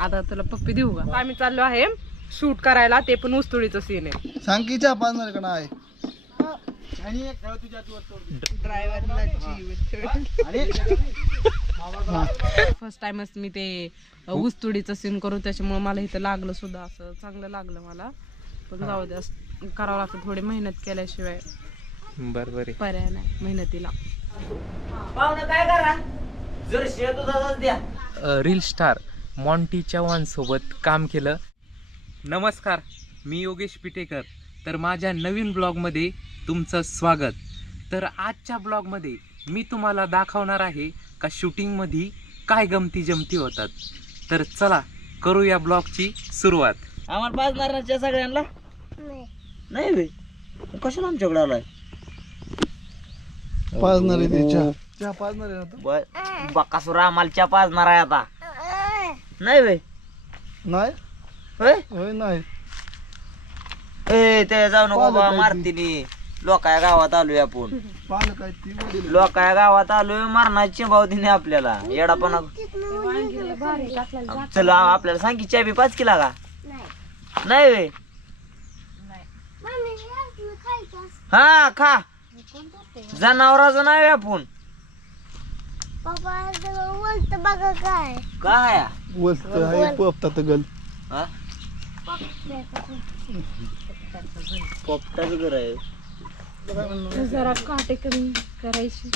आता तुला पप्पी देऊ का? आम्ही चाललो आहे शूट करायला ते पण उस्तुडीचं सीन आहे. सांग की चहा पाजणार का नाही? फर्स्ट टाइमच मी ते उस्तुडीचं सीन करू त्याच्यामुळे मला इथं लागलं सुद्धा असं चांगलं लागलं मला. पण जाऊ द्या करावं लागतं थोडी मेहनत केल्याशिवाय बर बर पर्याय नाही मेहनतीला. रील स्टार मॉन्टी चव्हाण सोबत काम केलं. नमस्कार मी योगेश पिटेकर. तर माझ्या नवीन ब्लॉगमध्ये तुमचं स्वागत. तर आजच्या ब्लॉगमध्ये मी तुम्हाला दाखवणार आहे का शूटिंगमध्ये काय गमती जमती होतात. तर चला करूया ब्लॉगची सुरुवात. आम्हाला पाजणाऱ्याच्या सगळ्यांना? नाही. बे कशाला आमच्याकडे आलाय? पाजणार आहे ते चहा चहा पाजणार आहे ना तू? बकासूर आम्हाला च्या पाजणार आहे आता नाही बे नाही? होय? होय नाही. ए ते जाऊ नको बाबा काय मारतीनी. लोकाया गावात आलोय आपण. काय ती वडील लोकाया गावात आलोय मारण्याची चिंबावतीने आपल्याला. येडापणा चला आपल्याला सांग की चाबी पाच किला का? नाही बे हा खा. जनावराचं नाही आपण. काय? वस्त आहे पोपतात गल हा? पोपटाचं घर आहे. जरा काटे कमी करायची.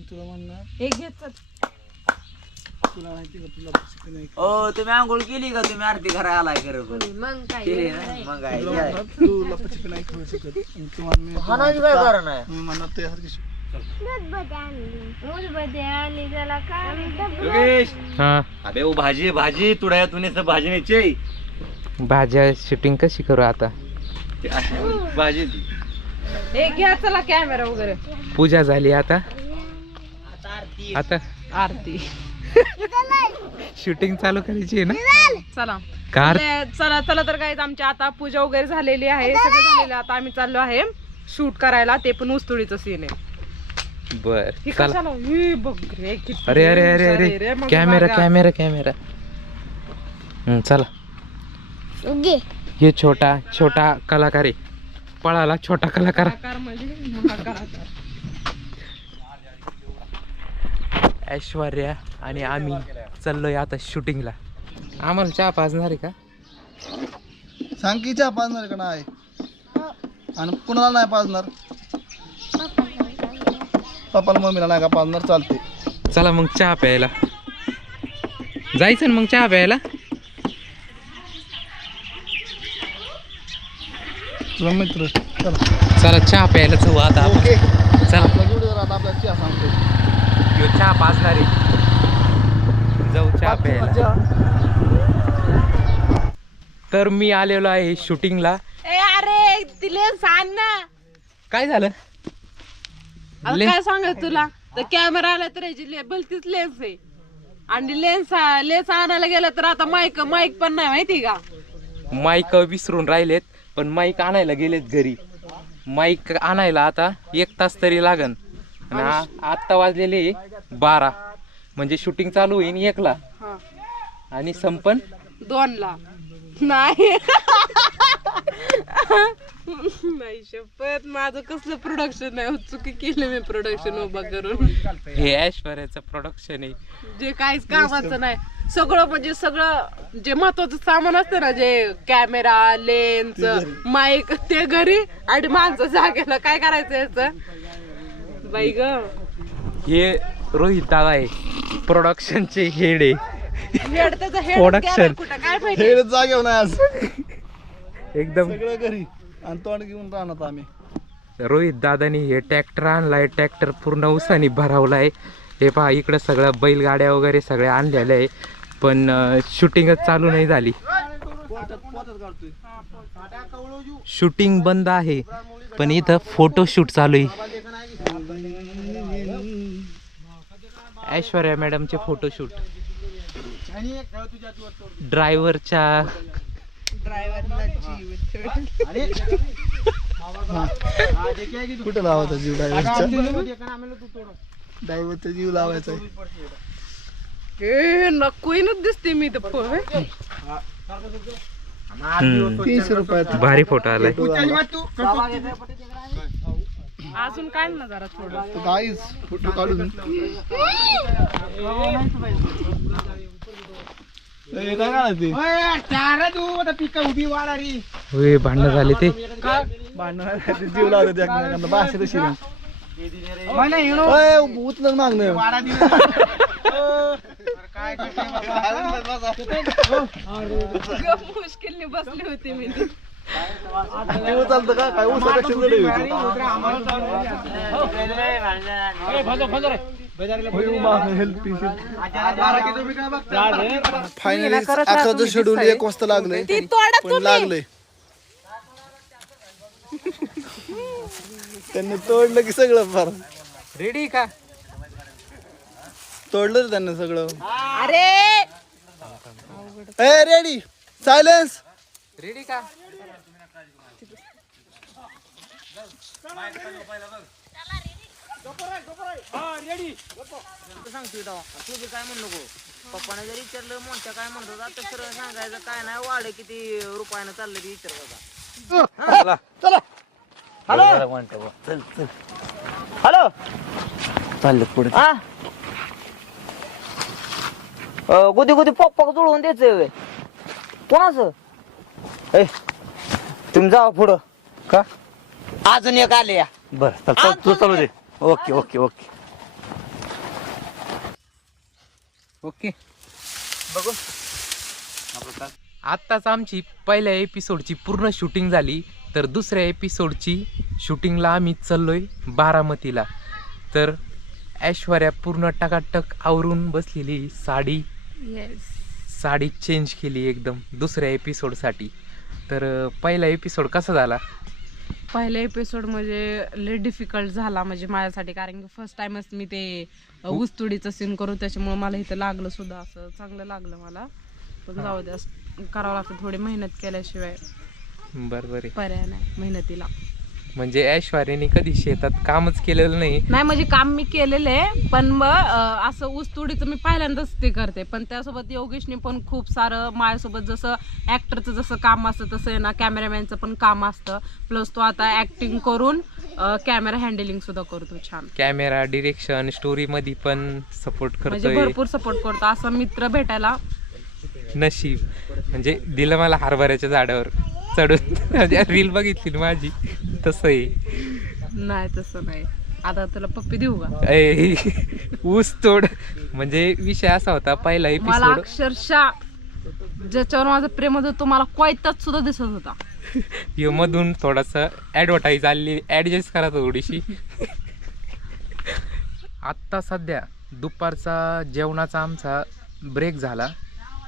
तुला म्हणणार. हे घेत तुला माहिती का तुला शिकलं नाही ओ तुम्ही आंघोळ केली का? तुम्ही आरती घरा आलाय खरं मग काय? केली ना? मग काय? तुला म्हणणार तू लपचिक नाही खेळू शकत. आणि तू म्हणणार मी- हाणाची काय कारण आहे? मी म्हणणार ते हरकी हां. अबे वो भाजी भाजी. तुड़ाया तूने सब भाजी नहीं चाहिए भाज्या शूटिंग कशी करू आता? भाजी दी हे घ्या चला कॅमेरा वगैरे. पूजा झाली आता? आता? आरती. शूटिंग चालू करायची आहे ना? चला. कार ले- चला चला तर काय आमची आता पूजा वगैरे झालेली आहे. सगळं झालेलं आहे. आता आम्ही चाललो आहे शूट करायला. ते पण उस्तुडीचं सीन आहे. बर. हे चला. कशाला? ही बघ रे किती अरे अरे अरे हुशार आहे अरे रे, कॅमेरा. Camera camera. हम्म, चला. हे छोटा छोटा कलाकार. आहे पळाला छोटा कलाकार. कलाकार म्हणजे महाकलाकार. ऐश्वर्या आणि आम्ही चाललोय आता शूटिंगला. आम्हाला चहा पाजणार आहे का? सांग की चहा पाजणार का नाही? आणि कुणाला नाही पाजणार? पप्पाला मम्मीला नाही का पाजणार चालते चला मग चहा प्यायला. जायचं ना मग चहा प्यायला? तुला मित्र. चला. चला चहा प्यायला जाऊ आता आपण. ओके. चला. आपला जोडीदार आता आपल्याला चहा सांगतो ह्यो चहा पाजणार आहे. जाऊ चहा प्यायला. चहा. तर मी आलेलो आहे शूटिंगला. ए अरे तिले सांग ना. काय झालं? आता ले- काय सांगत तुला? तर कॅमेरा आला तर याची ले- भलतीच लेन्स आहे. आणि लेन्स लेन्स आणायला गेलं तर आता माईक माईक पण नाही माहिती का? माईक विसरून राहिलेत पण माईक आणायला गेलेत घरी. माईक आणायला आता एक तास तरी लागन. आणि आ- आत्ता वाजलेले बारा. म्हणजे शूटिंग चालू होईन एकला. हा. आणि संपन? दोन ला नाही. नाही शपथ माझं कसलं प्रोडक्शन आहे? चुकी केलं मी प्रोडक्शन उभा करून. हे ऐश्वर्याचं प्रोडक्शन आहे. जे काहीच कामाचं नाही. सगळं म्हणजे सगळं जे महत्वाचं सामान असतं ना जे कॅमेरा लेन्स माईक ते घरी आणि माणसं जागेला. काय करायचं याच? बाई ग. हे रोहित दादा आहे. प्रोडक्शनचे हेड आहे. हेड त्याचं हेड Production. कुठं? काय माहिती? जागेवर नाही आज. एकदम. सगळं घरी. आणि तोंड घेऊन राहणार आम्ही. रोहित दादानी हे ट्रॅक्टर आणलाय ट्रॅक्टर पूर्ण उसानी भरावलाय. हे पहा इकडं सगळं बैलगाड्या वगैरे सगळ्या आणलेल्या आहे पण शूटिंगच चालू नाही झाली. शूटिंग बंद आहे पण इथं फोटोशूट चालू आहे. ऐश्वर्या मॅडमचे फोटोशूट ड्रायव्हरच्या कुठं लावायचा जीव ड्रायव्हरचा ड्रायव्हरचा जीव लावायचा आहे. ए नकोईनच दिसते मी तर. तीनशे रुपयात भारी फोटो आलाय अजून काय ना जरा थोडं. गाईज फोटो काढून. ए, काय काढायचं? होय भांडणं झाले ते. भांडणं ते जीव लावतात एकमेकांना. भाषा तशी नाही. ओय, उचलून मागणं. मुश्किलने बसली होती मी. ती. ते उचलतं का? काय उचल कशी जड फायनली अकराचं शेड्यूल एक वाजता लागलंय. ती तोडा पण तुम्ही. लागलंय. त्यांनी तोडलं की सगळं फार. रेडी का? तोडलं त्यांनी सगळं. अरे! ए रेडी सायलेन्स रेडी का? सांगतो तेव्हा तू बी काय म्हणू नको. पप्पाने जर विचारलं मोठ्या काय म्हणतो तर सरळ सांगायचं काय नाही वाढ किती रुपयानं चाललं ते विचार चला. हॅलो. चाललं पुढे. हा. गुदी गुदी पप्पा जुळवून द्यायचं. कोणाचं ए तुम्ही जावा पुढं. का? अजून एक आले या. बर चल चल, तू चालू दे. Okay okay okay. ओके. आत्ताच आमची पहिल्या एपिसोडची पूर्ण शूटिंग झाली तर दुसऱ्या एपिसोडची शूटिंगला आम्ही चाललोय बारामतीला. तर ऐश्वर्या पूर्ण टकाटक आवरून बसलेली साडी. साडी चेंज केली एकदम दुसऱ्या एपिसोडसाठी तर पहिला एपिसोड कसा झाला? पहिला एपिसोड म्हणजे लय डिफिकल्ट झाला म्हणजे माझ्यासाठी. कारण की फर्स्ट टाइमच मी ते अ, ऊसतोडीचं सीन करू त्याच्यामुळे मला इथं लागलं सुद्धा असं चांगलं लागलं मला. पण जाऊ द्या करावं लागतं थोडी मेहनत केल्याशिवाय. बरं बरे पर्याय नाही मेहनतीला. म्हणजे ऐश्वर्याने कधी शेतात कामच केलेलं नाही. नाही म्हणजे काम मी केलेलं आहे पण मग अं, असं ऊसतोडीचं मी पहिल्यांदाच ते करते. पण त्यासोबत योगेशने पण खूप सारं माझ्यासोबत जसं ऍक्टरचं जसं काम असतं तसं आहे ना कॅमेरामॅनचं पण काम असतं. प्लस तो आता ऍक्टिंग करून कॅमेरा हँडलिंग सुद्धा करतो छान. कॅमेरा डिरेक्शन स्टोरी मध्ये पण सपोर्ट म्हणजे करतोय भरपूर सपोर्ट करतो. असा मित्र भेटायला नशीब. म्हणजे दिलं मला हरभऱ्याच्या झाडावर. चढून. रील बघितली ना माझी. तसं आहे. नाही तसं नाही. आता तुला पप्पी देऊ का? ऐ, ऊस तोड. म्हणजे विषय असा होता पहिला मला एपिसोड अक्षरशः ज्याच्यावर माझं प्रेम होतं तो मला कोयताच सुद्धा दिसत होता. यो मधून थोडासा ऍडव्हर्टाईज आली ऍडजस्ट करा थोडीशी. आत्ता सध्या दुपारचा जेवणाचा आमचा ब्रेक झाला.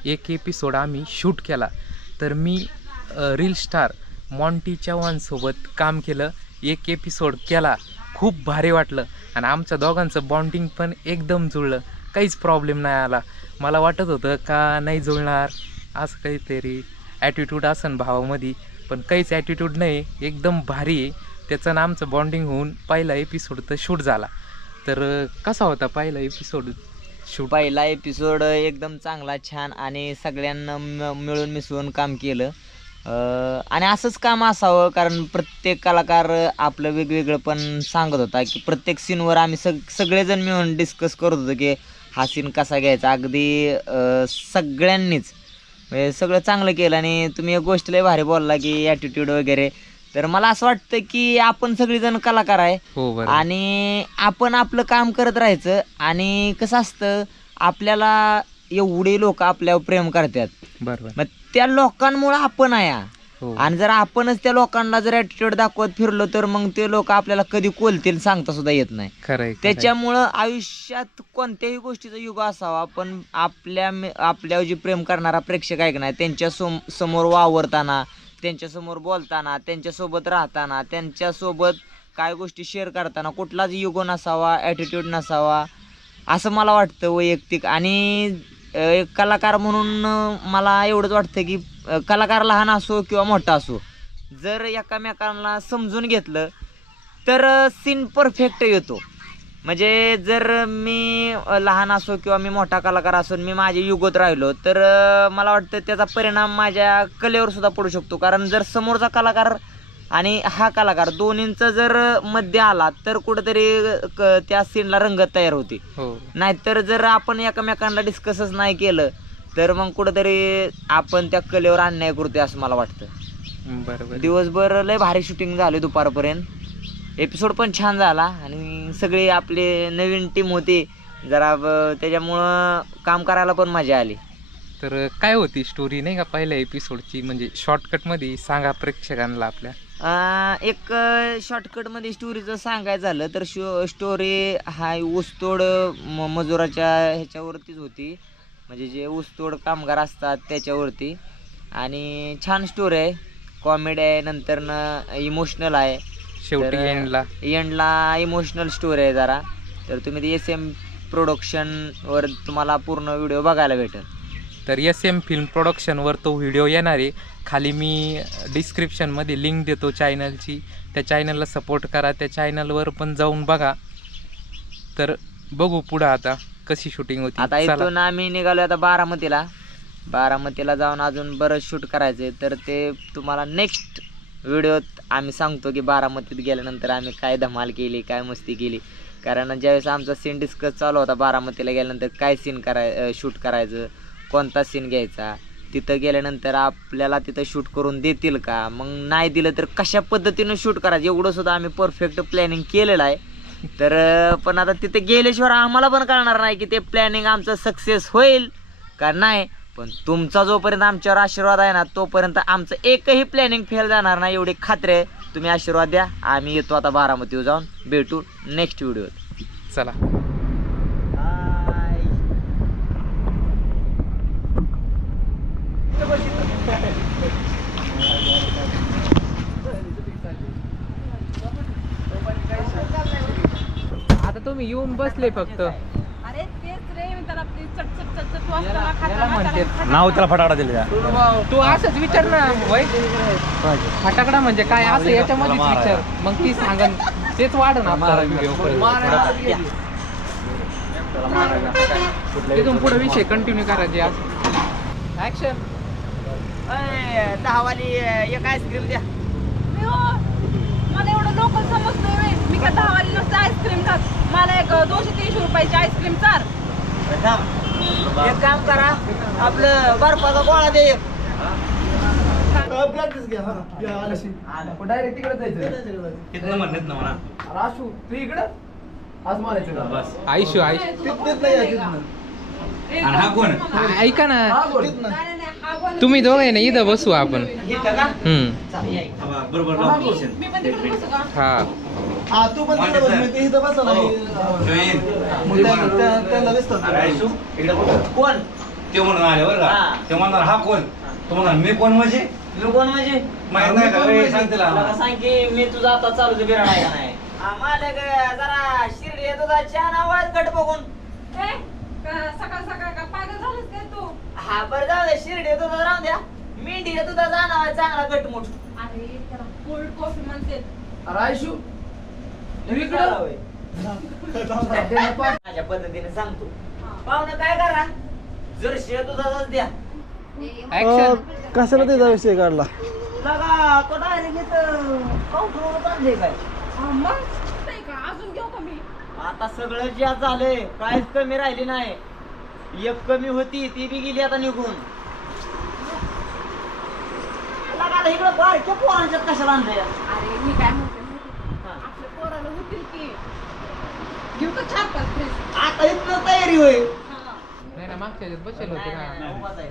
एक एपिसोड आम्ही शूट केला. तर मी रील स्टार मॉन्टी चव्हाणसोबत काम केलं. एक एपिसोड केला. खूप भारी वाटलं. आणि आमच्या दोघांचं बॉन्डिंग पण एकदम जुळलं. काहीच प्रॉब्लेम नाही आला. मला वाटत होतं का नाही जुळणार? असं काहीतरी ॲटिट्यूड असन भावामध्ये. पण काहीच ॲटिट्यूड नाही. एकदम भारी आहे. त्याचं ना आमचं बॉन्डिंग होऊन पहिला एपिसोड तर शूट झाला. तर कसा होता पहिला एपिसोड शूट पहिला एपिसोड एकदम चांगला छान आणि सगळ्यांना म- मिळून मिसळून काम केलं. आणि असंच काम असावं कारण प्रत्येक कलाकार आपलं वेगवेगळं पण सांगत होता की प्रत्येक सीनवर आम्ही सग सगळेजण मिळून डिस्कस करत होतो की हा सीन कसा घ्यायचा. अगदी सगळ्यांनीच. म्हणजे सगळं चांगलं केलं आणि तुम्ही एक गोष्ट लय भारी बोलला की ॲटिट्यूड वगैरे. तर मला असं वाटतं की आपण सगळेजण कलाकार आहे. हो आणि आपण आपलं काम करत राहायचं आणि कसं असतं आपल्याला एवढे लोक आपल्यावर प्रेम करतात. बरोबर. मग त्या लोकांमुळे आपण आहे हा. आणि जर आपणच त्या लोकांना जर ॲटिट्यूड दाखवत फिरलो तर मग ते लोक आपल्याला कधी कोलतील सांगता सुद्धा येत नाही. खरंय. त्याच्यामुळं आयुष्यात कोणत्याही गोष्टीचा युग असावा पण आपल्या आपल्यावर जे प्रेम करणारा प्रेक्षक आहे का नाही त्यांच्या सम समोर वावरताना त्यांच्यासमोर बोलताना त्यांच्यासोबत राहताना त्यांच्यासोबत काय गोष्टी शेअर करताना कुठलाच युगो नसावा ॲटिट्यूड नसावा असं मला वाटतं वैयक्तिक. आणि एक कलाकार म्हणून मला एवढंच वाटतं की कलाकार लहान असो किंवा मोठा असो जर एकामेकांना समजून घेतलं तर सीन परफेक्ट येतो. म्हणजे जर मी लहान असो किंवा मी मोठा कलाकार असून मी माझ्या युगत राहिलो तर मला वाटतं त्याचा परिणाम माझ्या कलेवर सुद्धा पडू शकतो. कारण जर समोरचा कलाकार आणि हा कलाकार दोन्हींचा जर मध्ये आला तर कुठेतरी त्या सीनला रंगत तयार होती. हो. नाहीतर जर आपण एकमेकांना डिस्कसच नाही केलं तर मग कुठेतरी आपण त्या कलेवर अन्याय करतोय असं मला वाटतं. बरोबर. दिवसभर लय भारी शूटिंग झाले दुपारपर्यंत. एपिसोड पण छान झाला आणि सगळे आपले नवीन टीम होते. जरा त्याच्यामुळं काम करायला पण मजा आली. तर काय होती स्टोरी नाही का पहिल्या एपिसोडची म्हणजे शॉर्टकटमध्ये सांगा प्रेक्षकांना आपल्या. अं, एक शॉर्टकटमध्ये स्टोरीचं सांगायचं झालं तर शो स्टोरी हा ऊसतोड म- मजुराच्या ह्याच्यावरतीच होती. म्हणजे जे ऊसतोड कामगार असतात त्याच्यावरती. आणि छान स्टोरी आहे. कॉमेडी आहे नंतर इमोशनल आहे. शेवटी एंडला एंडला इमोशनल स्टोरी आहे जरा. तर तुम्ही ते एस एम प्रोडक्शनवर तुम्हाला पूर्ण व्हिडिओ बघायला भेटेल. तर एस एम फिल्म प्रोडक्शनवर तो व्हिडिओ येणार आहे. खाली मी डिस्क्रिप्शनमध्ये लिंक देतो चॅनलची त्या चॅनलला सपोर्ट करा. त्या चॅनलवर पण जाऊन बघा. तर बघू पुढं आता कशी शूटिंग होती. आता. इथून आम्ही निघालो आता बारामतीला. बारामतीला जाऊन अजून बरंच शूट करायचे तर ते तुम्हाला नेक्स्ट व्हिडिओत आम्ही सांगतो की बारामतीत गेल्यानंतर आम्ही काय धमाल केली काय मस्ती केली. कारण ज्यावेळेस आमचा सीन डिस्कस चालू होता बारामतीला गेल्यानंतर काय सीन कराय शूट करायचं? कोणता सीन घ्यायचा? तिथं गेल्यानंतर आपल्याला तिथं शूट करून देतील का? मग नाही दिलं तर कशा पद्धतीनं शूट करायचं? एवढं सुद्धा आम्ही परफेक्ट प्लॅनिंग केलेलं आहे. तर पण आता तिथे गेल्याशिवाय आम्हाला पण कळणार नाही की ते प्लॅनिंग आमचं सक्सेस होईल का नाही. पण तुमचा जोपर्यंत आमच्यावर आशीर्वाद आहे ना तोपर्यंत आमचं एकही प्लॅनिंग फेल जाणार नाही. एवढी खात्री आहे. तुम्ही आशीर्वाद द्या. आम्ही येतो आता बारामतीवर जाऊन. भेटू नेक्स्ट व्हिडिओत चला आता तुम्ही येऊन बसले फक्त. अरे तेच रे मी त्याला ते याला खाताना म्हणते त्याला नाव त्याला फटाकडा दिले तू असंच विचार ना वय फटाकडा म्हणजे काय? असं याच्यामध्येच विचार. मग ती सांगन तेच आपला व्हिडिओ तिथून पुढे विषय कंटिन्यू करायचे आज. ऍक्शन दहावाली एक आईस्क्रीम द्या. मी हो, मला एवढं लोकल समजतोय व्हय. मी काय दहावाली नसतं आईस्क्रीम खात. मला एक दोनशे तीनशे रुपयाची आईस्क्रीम चार. एक काम करा आपलं बर्फाचा गोळा दे एक. प्रॅक्टिस घ्या हा. घ्या, आल्याशी. डायरेक्ट तिकडे जायचं. तिथनं म्हणत ना मला. राशू तू इकडं? आज मारायचं का? बस. आयुष्य तिथनं. आणि हा कोण ऐका ना. हा बोल. तिथनं. तुम्ही दोघं ना इथं बसू आपण. का? हम्म. बरोबर मी लावतो मी पण तिकडे बसू का? हा. हा तू पण तिकडे बस मी ते इथं बसला नाही मग त्या- त्या- त्याला दिसतात कोण? ते म्हणून आले बरं हा. का ते म्हणणार हा कोण? तो म्हणणार मी कोण म्हणजे? मी कोण म्हणजे? माहीत नाही का? ए, सांग तिला. सांग की मी तुझा आता चालू आहे का नाही? आम्हाला ग- जरा शिर्डी येतो का छान आवाज गट बघून. ए, का- सकाळ सकाळ का पागल झालंस काय तू? हा बरं जाऊ दे शिर्डी येतो तर राहून द्या. मेंढी येतो तर जाणार चांगला गटमुट अरे त्याला कोल्ड कॉफी म्हणते. रायशू माझ्या पद्धतीने सांगतो. पाहुणं काय करा? जर दुधाचाच द्या. कशाला त्याचा विषय काढला? लगा तो डायरेक्ट इथं काउंटरवर आणले काय? मग? नाही का? अजून घेऊ का मी? आता सगळं जे झालंय काहीच कमी राहिली नाही. एक कमी होती ती बी गेली आता निघून. लगा आता इकडं बारक्या पोरांच्यात कशाला आणलंय? अरे मी काय म्हणते? आपल्या पोराला होतील की घेऊ का चार पाच ड्रेस आता इथनं तयारी होय नाही ना मागच्या ह्याच्यात बसेल होते ना उभाच आहे.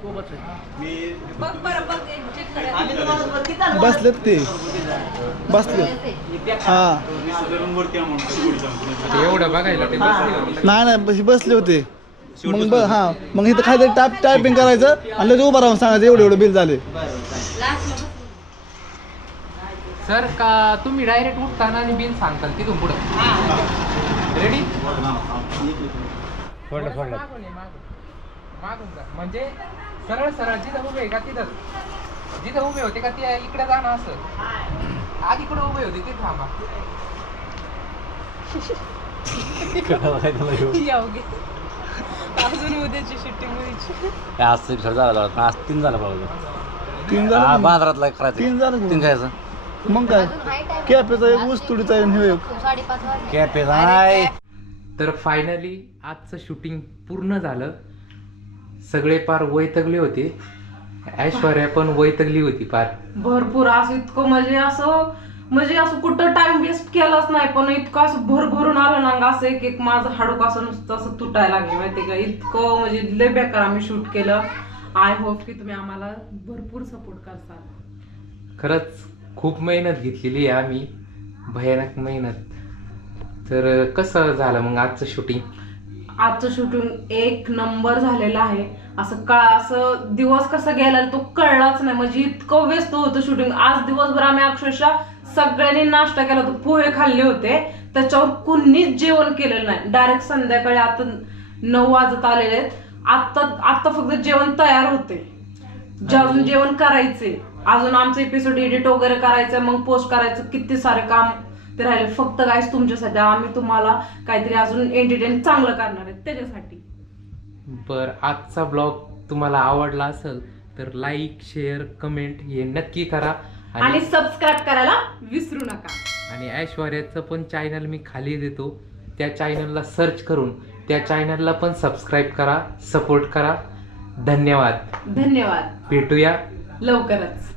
बघ बरं बघ चेक करा. आम्ही तुम्हाला बघ, किती झालं? बसलेत ते. बसले हे. हा ते एवढं बघायला ते बसले होते. नाही नाही बस- बसले होते. मग ब- हा मग इथं खाली टाप टायपिंग करायचं आणि लगेच उभं राहून सांगायचं एवढे एवढे बिल झाले. सर का तुम्ही डायरेक्ट उठताना आणि बिल सांगताल तिथून पुढं? रेडी मागून ये, मागून. जा. म्हणजे सरळ सरळ जिथं उभे आहे का तिथं जिथं उभे होते का ते इकडे जाणं असं. आधी इकडे उभे होते ते थांबा. यावगे अजून उद्याची शूटिंग व्हायची आज झाला आज तीन झालं पाहिजे तीन हा झालं बाजारातला करायचं. तीन झालं तीन. खायचं. मग काय? कॅपेचा एक ऊस तुडीचा आहे आणि हे एक. साडेपाच वाजले कॅफे तर फायनली आजचं शूटिंग पूर्ण झालं. सगळे पार वैतगले होते. ऐश्वर्या पण वैतगली होती पार. भरपूर असं इतकं म्हणजे असं म्हणजे असं कुठं टाइम वेस्ट केलाच नाही पण इतकं असं भरभरून आलं ना असं एक एक माझं हाडूक असं नुसतं असं तुटायला लागले माहितीये का? इतकं म्हणजे लय बेकार आम्ही शूट केलं. आय होप की तुम्ही आम्हाला भरपूर सपोर्ट करसाल. खरंच खूप मेहनत घेतलेली आहे आम्ही. भयानक मेहनत. तर कसं झालं मग आजचं शूटिंग आजचं शूटिंग एक नंबर झालेलं आहे. असं का असं दिवस कसा गेला तो कळलाच नाही. म्हणजे इतकं व्यस्त होतं शूटिंग आज दिवसभर आम्ही अक्षरशः सगळ्यांनी नाश्ता केला होता पोहे खाल्ले होते. त्याच्यावर कुणीच जेवण केलेलं नाही. डायरेक्ट संध्याकाळी आता नऊ वाजत आलेले आहेत. आता आता फक्त जेवण तयार होते. जे अजून जेवण करायचे अजून आमचं एपिसोड एडिट वगैरे करायचं मग पोस्ट करायचं किती सारे काम ते राहिले. फक्त गाईस तुमच्यासाठी आम्ही तुम्हाला काहीतरी अजून एंटरटेन चांगलं करणार आहे त्याच्यासाठी. बर आजचा ब्लॉग तुम्हाला आवडला असेल तर लाईक शेअर कमेंट हे नक्की करा. आणि आणि सबस्क्राईब करायला विसरू नका. आणि ऐश्वर्याचं पण चॅनल मी खाली देतो. त्या चॅनलला सर्च करून त्या चॅनलला पण सबस्क्राईब करा सपोर्ट करा. धन्यवाद. धन्यवाद. भेटूया. लवकरच.